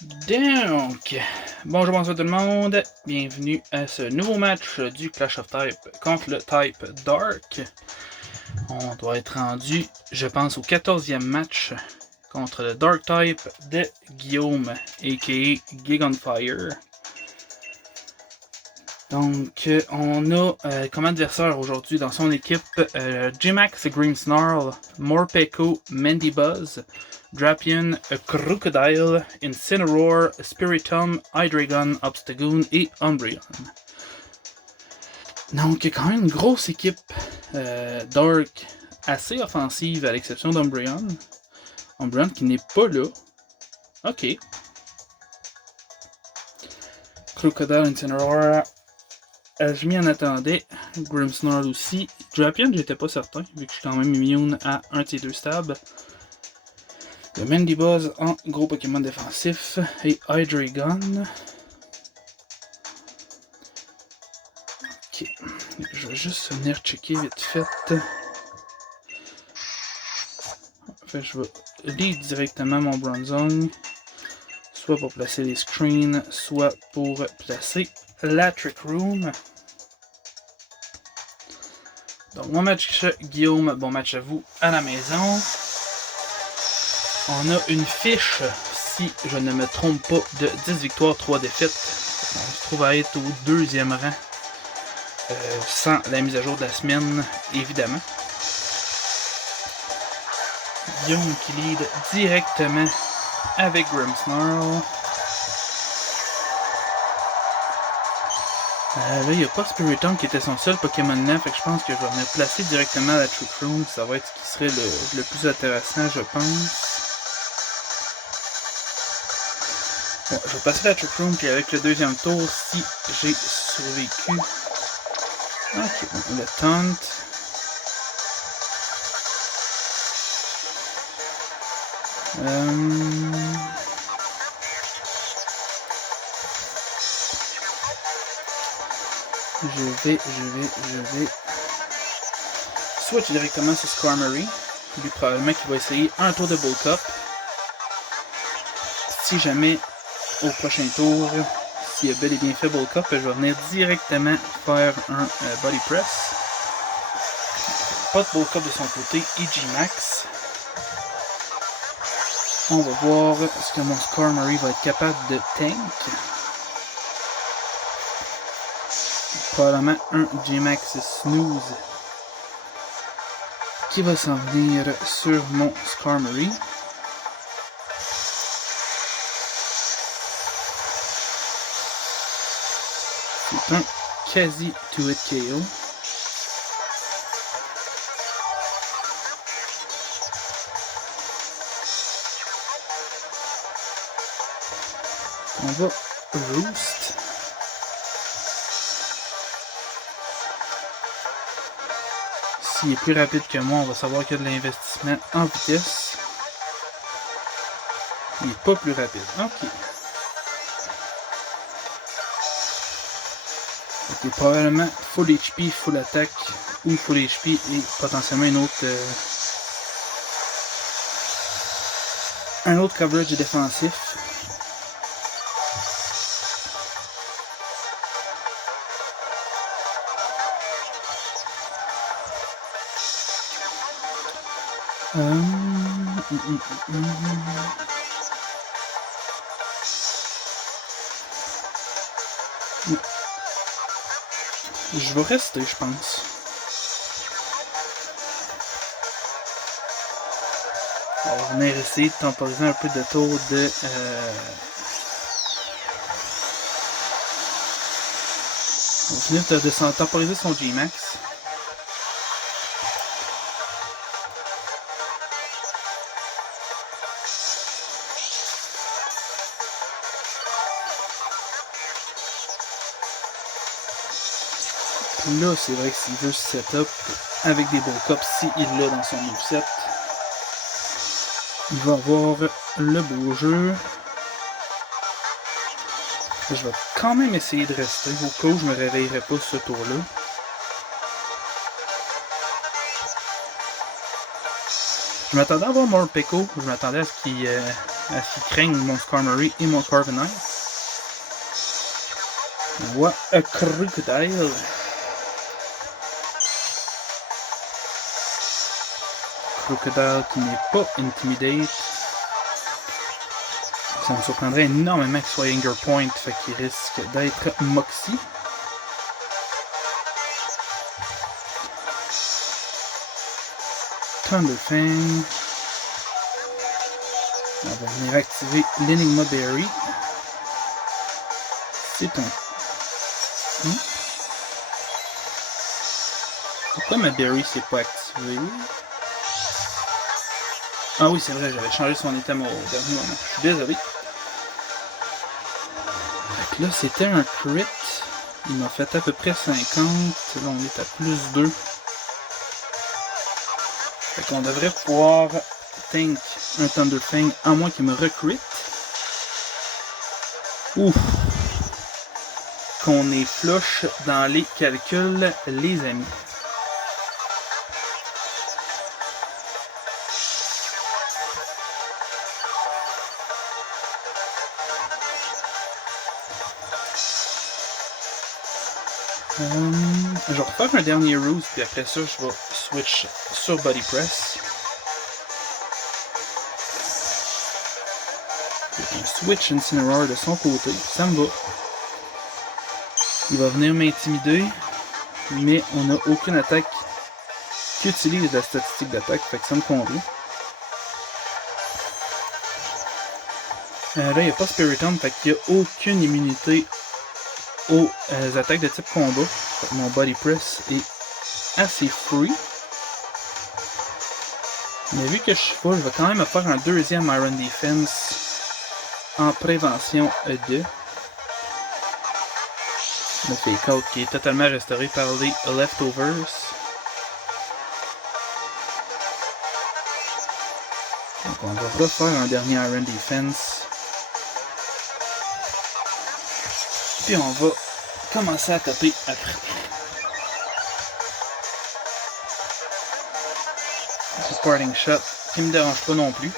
Donc, bonjour tout le monde, bienvenue à ce nouveau match du Clash of Type contre le Type Dark. On doit être rendu, je pense, au 14e match contre le Dark Type de Guillaume, a.k.a. Gig on Fire. Donc, on a comme adversaire aujourd'hui dans son équipe J-Max Grimmsnarl, Morpeko Mandibuzz, Drapion, Crocodile, Incineroar, Spiritomb, Hydreigon, Obstagoon et Umbreon. Donc, quand même une grosse équipe Dark assez offensive à l'exception d'Umbreon. Umbreon qui n'est pas là. Ok. Crocodile, Incineroar. Je m'y en attendais. Grimmsnarl aussi. Drapion, j'étais pas certain, vu que je suis quand même immune à un de ces deux stabs. Le Mandibuzz en gros Pokémon défensif. Et Hydreigon. Ok. Je vais juste venir checker vite fait. Enfin, je vais lead directement mon Bronzong. Soit pour placer les screens, soit pour placer la Trick Room. Donc, bon match Guillaume, bon match à vous à la maison. On a une fiche, si je ne me trompe pas, de 10 victoires, 3 défaites. On se trouve à être au 2e rang, sans la mise à jour de la semaine, évidemment. Guillaume qui lead directement avec Grimmsnarl. Là, il n'y a pas Spiritomb qui était son seul Pokémon là, fait que je pense que je vais venir placer directement la Trick Room. Ça va être ce qui serait le plus intéressant, je pense. Bon, je vais passer la Trick Room, puis avec le deuxième tour, si j'ai survécu. Ok, bon, le Taunt. Je vais switch directement sur Skarmory. Lui, probablement qu'il va essayer un tour de Bulk Up. Si jamais, au prochain tour, s'il a bel et bien fait Bulk Up, je vais venir directement faire un Body Press. Pas de Bulk Up de son côté, J-Max. On va voir ce que mon Skarmory va être capable de tank. Probablement un J-Max Snooze qui va s'en venir sur mon Skarmory. C'est un quasi 2-hit KO. On va Roost. S'il est plus rapide que moi, on va savoir qu'il y a de l'investissement en vitesse. Il n'est pas plus rapide. Ok. Ok, probablement full HP, full attaque, ou full HP et potentiellement un autre coverage défensif. Je vais rester, je pense. On va venir essayer de temporiser un peu de tour de... On va venir de temporiser son J-Max. Là, c'est vrai que s'il veut se setup avec des Bulk Up, s'il l'a dans son moveset, il va avoir le beau jeu. Je vais quand même essayer de rester au cas où je me réveillerai pas ce tour-là. Je m'attendais à avoir Morpeko, je m'attendais à ce qu'il à ce qu'ils craignent mon Skarmory et mon Corviknight. On voit un Crocodile. Crocodile qui n'est pas Intimidate. Ça me surprendrait énormément qu'il soit Anger Point, fait qu'il risque d'être Moxie. Thunderfang. On va venir activer l'Enigma Berry. C'est un... Pourquoi ma Berry s'est pas activée? Ah oui, c'est vrai, j'avais changé son item au dernier moment. Je suis désolé. Donc là, c'était un crit. Il m'a fait à peu près 50. Là, on est à plus 2. Fait qu'on devrait pouvoir tank un Thunderfang, à moins qu'il me recrit. Ouf! Qu'on est flush dans les calculs, les amis. Je vais refaire un dernier ruse, puis après ça, je vais switch sur Body Press. Un switch Incineroar de son côté, ça me va. Il va venir m'intimider, mais on n'a aucune attaque qui utilise la statistique d'attaque, fait que ça me convient. Là, il n'y a pas Spiritomb, fait qu'il n'y a aucune immunité aux attaques de type combat. Mon Body Press est assez free. Mais vu que je suis full, je vais quand même faire un deuxième Iron Defense en prévention de. Le Fake Out qui est totalement restauré par les Leftovers. Donc on va refaire un dernier Iron Defense. Puis on va commencer à taper après. Parting Shot qui me dérange pas non plus.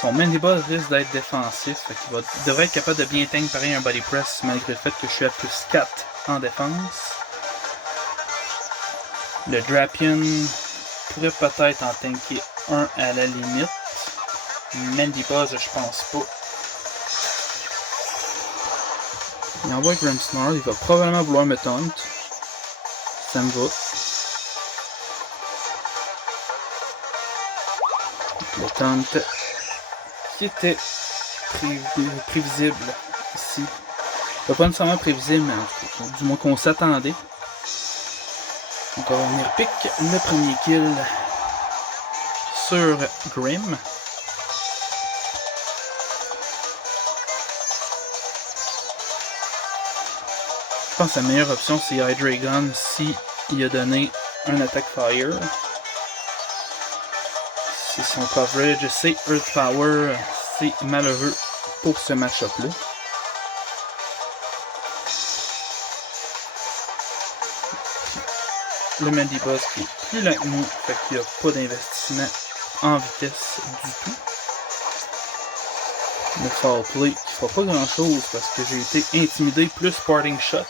Son main boss risque d'être défensif, fait qu'il devrait être capable de bien tank pareil un Body Press malgré le fait que je suis à plus 4 en défense. Le Drapion pourrait peut-être en tanker un à la limite. Mandibuzz, je pense pas. Il envoie Grimmsnarl, il va probablement vouloir me taunt. Ça me va. Le taunt qui était prévisible ici. Pas nécessairement prévisible, mais du moins qu'on s'attendait. Donc on va venir pick le premier kill sur Grim. Je pense que la meilleure option c'est Hydreigon si il a donné un attack fire. C'est son coverage, c'est Earth Power, c'est malheureux pour ce match-up là. Le Mandibuzz qui est plus lent que nous, fait qu'il n'y a pas d'investissement en vitesse du tout. Le Foul Play qui fera pas grand chose parce que j'ai été intimidé plus Parting Shot.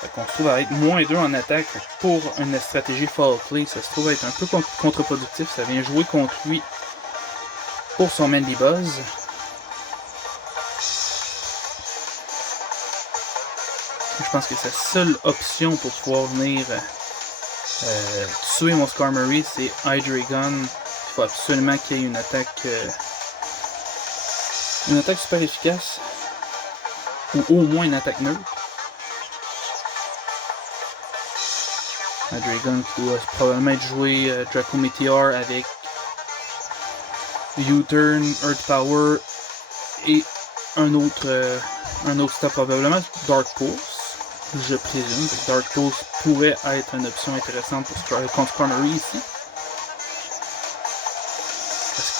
Fait qu'on se trouve à être moins 2 en attaque. Pour une stratégie Foul Play, ça se trouve à être un peu contre-productif. Ça vient jouer contre lui pour son Mandibuzz. Je pense que sa seule option pour pouvoir venir tuer mon Skarmory, c'est Hydreigon. Il faut absolument qu'il y ait une attaque super efficace. Ou au moins une attaque neutre. Hydreigon qui doit probablement être joué Draco Meteor avec U-Turn, Earth Power et un autre step, probablement Dark Pulse, je présume. Dark Pulse pourrait être une option intéressante contre Skarmory ici.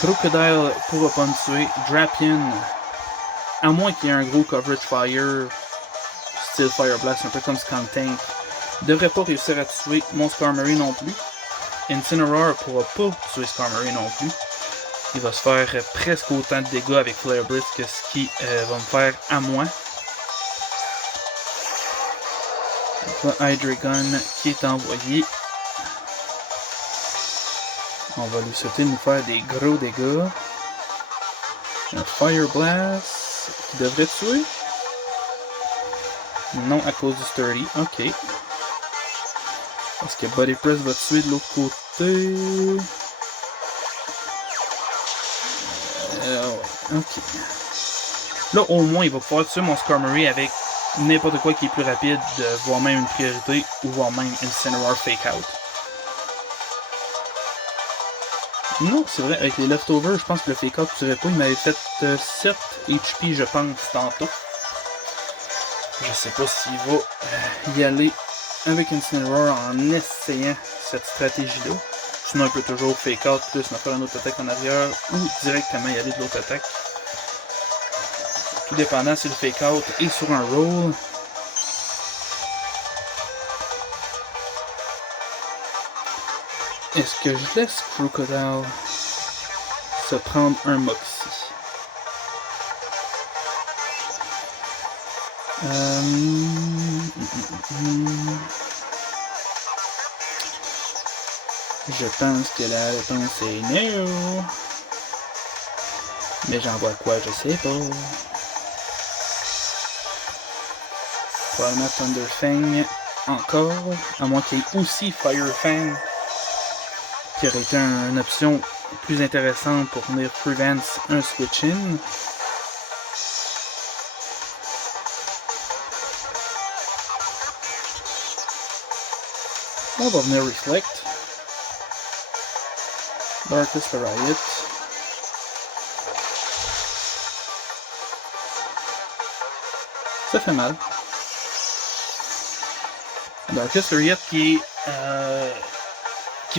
Crocodile pourra pas me tuer. Drapion, à moins qu'il y ait un gros coverage fire, style Fire Blast, un peu comme Skuntank, devrait pas réussir à tuer mon Skarmory non plus. Incineroar pourra pas tuer Skarmory non plus. Il va se faire presque autant de dégâts avec Flare Blitz que ce qui va me faire à moi. Donc là, Hydreigon qui est envoyé. On va lui souhaiter de nous faire des gros dégâts. Un Fire Blast qui devrait tuer. Non, à cause du Sturdy. Ok. Est-ce que Body Press va tuer de l'autre côté? Ok. Là, au moins, il va pouvoir tuer mon Skarmory avec n'importe quoi qui est plus rapide, voire même une priorité, ou voire même Incineroar Fake Out. Non, c'est vrai, avec les leftovers, je pense que le Fake Out ne tuerait pas. Il m'avait fait 7 HP, je pense, tantôt. Je sais pas s'il va y aller avec Incineroar en essayant cette stratégie-là. Sinon, il peut toujours Fake Out plus me faire une autre attaque en arrière ou directement y aller de l'autre attaque. Tout dépendant si le Fake Out est sur un roll. Est-ce que je laisse Crocodile se prendre un Moxie? Je pense que la réponse est no. Mais j'envoie quoi, je sais pas. Probablement Thunder Fang encore. À moins qu'il y ait aussi Fire Fang. Qui aurait été une option plus intéressante pour venir prevent un switch-in. On va venir Reflect. Darkest Riot. Ça fait mal. Darkest Riot qui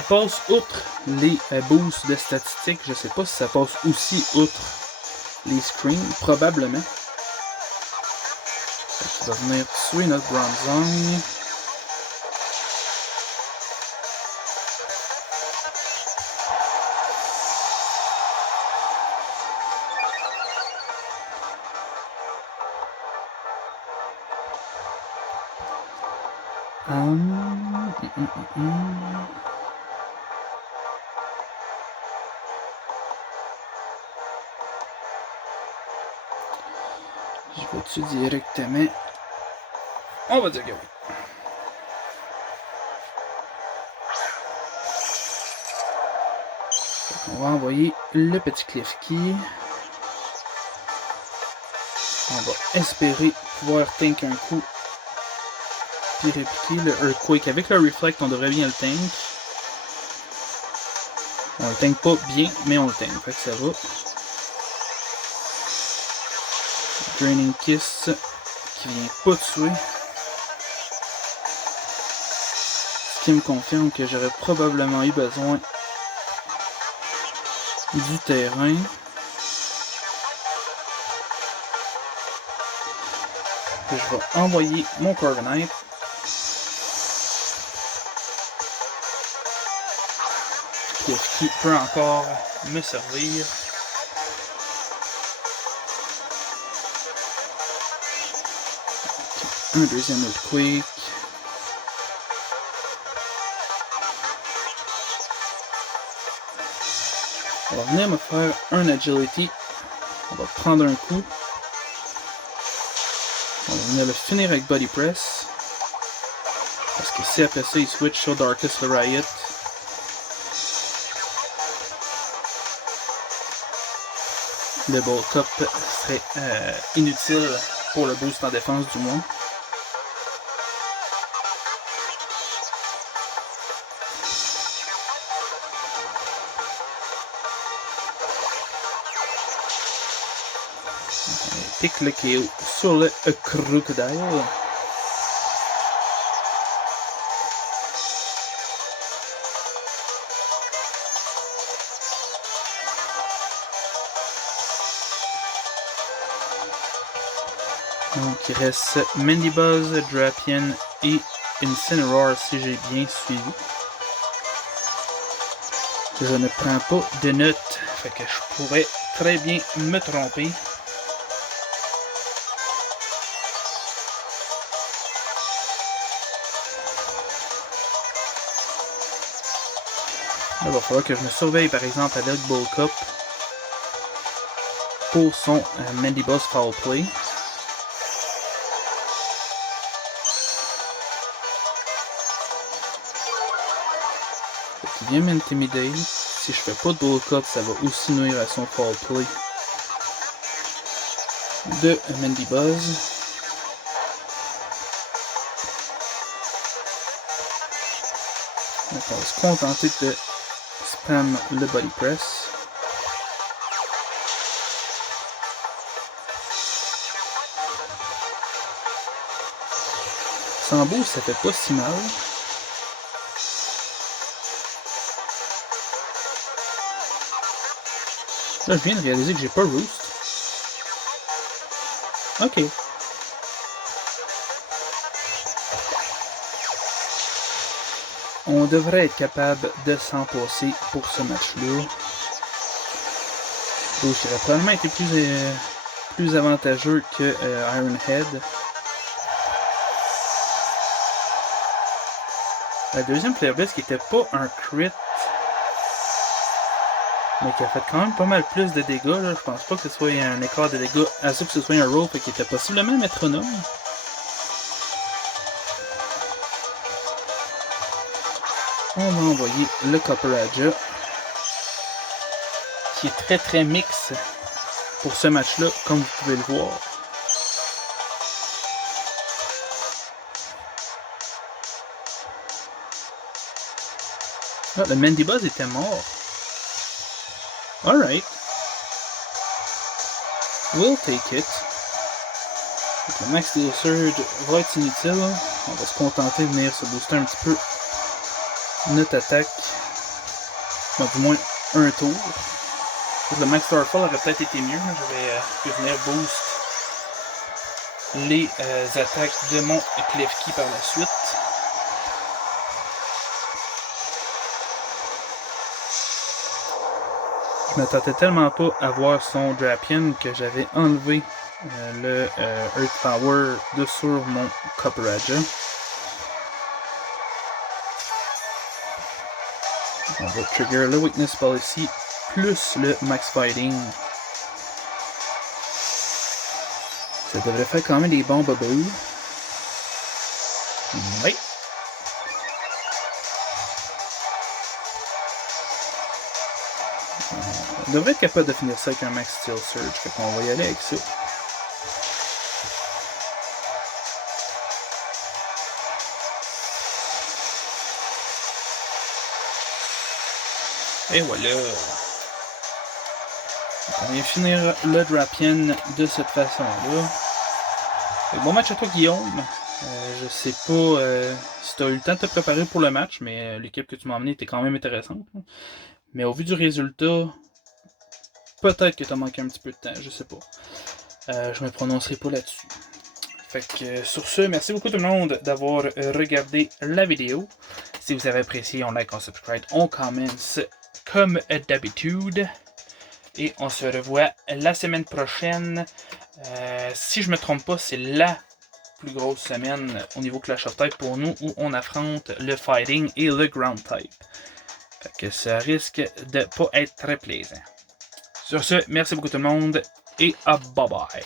passe outre les boosts de statistiques. Je sais pas si ça passe aussi outre les screens. Probablement. On va venir tuer notre Bronzong. Je vais-tu directement? On va dire que oui. On va envoyer le petit Klefki. On va espérer pouvoir tank un coup. Puis répliquer le Earthquake. Avec le Reflect, on devrait bien le tank. On le tank pas bien, mais on le tank. Fait que ça va. Draining Kiss qui vient pas tuer. Ce qui me confirme que j'aurais probablement eu besoin du terrain. Je vais envoyer mon Corviknight. Qui peut encore me servir. Un deuxième Earthquake. On va venir me faire un Agility. On va prendre un coup. On va venir le finir avec Body Press. Parce que si après ça il switch sur Darkest Riot, le Bulk Up serait inutile pour le boost en défense du moins. Pique le KO sur le Crocodile. Donc il reste Mandibuzz, Drapion et Incineroar si j'ai bien suivi. Je ne prends pas de notes Fait que je pourrais très bien me tromper. Là, il va falloir que je me surveille par exemple à l'Elk Bowl Cup pour son Mandy Boss Foul Play. Il vient m'intimider. Si je fais pas de Bowl Cup, ça va aussi nuire à son Foul Play de Mandy Buzz. Donc on va se contenter de spam le body press. Sans beau, ça fait pas si mal. Là, je viens de réaliser que j'ai pas Roost. Ok. On devrait être capable de s'en passer pour ce match-là. Donc, ça aurait probablement été plus avantageux que Ironhead. La deuxième Player Best qui était pas un crit, mais qui a fait quand même pas mal plus de dégâts. Là. Je pense pas que ce soit un écart de dégâts assez que ce soit un roll, fait qu'il était possiblement métronome. On va envoyer le Copperajah, qui est très mix pour ce match-là, comme vous pouvez le voir. Ah, le Mandy Buzz était mort. Alright. We'll take it. Donc, le Max Steel Surge va être inutile. On va se contenter de venir se booster un petit peu notre attaque. Enfin, du moins un tour. Donc, le Max Starfall aurait peut-être été mieux. J'aurais pu venir boost les attaques de mon Klefki par la suite. Je m'attendais tellement pas à voir son Drapion que j'avais enlevé le Earth Power de sur mon Copperajah. On va trigger le Weakness Policy plus le Max Fighting. Ça devrait faire quand même des bons bobos. Oui. On devrait être capable de finir ça avec un Max Steel Surge, fait qu'on va y aller avec ça. Et voilà. On vient finir le Drapion de cette façon-là. Bon match à toi, Guillaume. Je sais pas si tu as eu le temps de te préparer pour le match, mais l'équipe que tu m'as emmenée était quand même intéressante. Mais au vu du résultat, peut-être que tu as manqué un petit peu de temps, je sais pas. Je me prononcerai pas là-dessus. Fait que sur ce, merci beaucoup tout le monde d'avoir regardé la vidéo. Si vous avez apprécié, on like, on subscribe, on commence comme d'habitude. Et on se revoit la semaine prochaine. Si je me trompe pas, c'est la plus grosse semaine au niveau Clash of Type pour nous où on affronte le Fighting et le Ground Type. Fait que ça risque de pas être très plaisant. Sur ce, merci beaucoup tout le monde et à bye bye.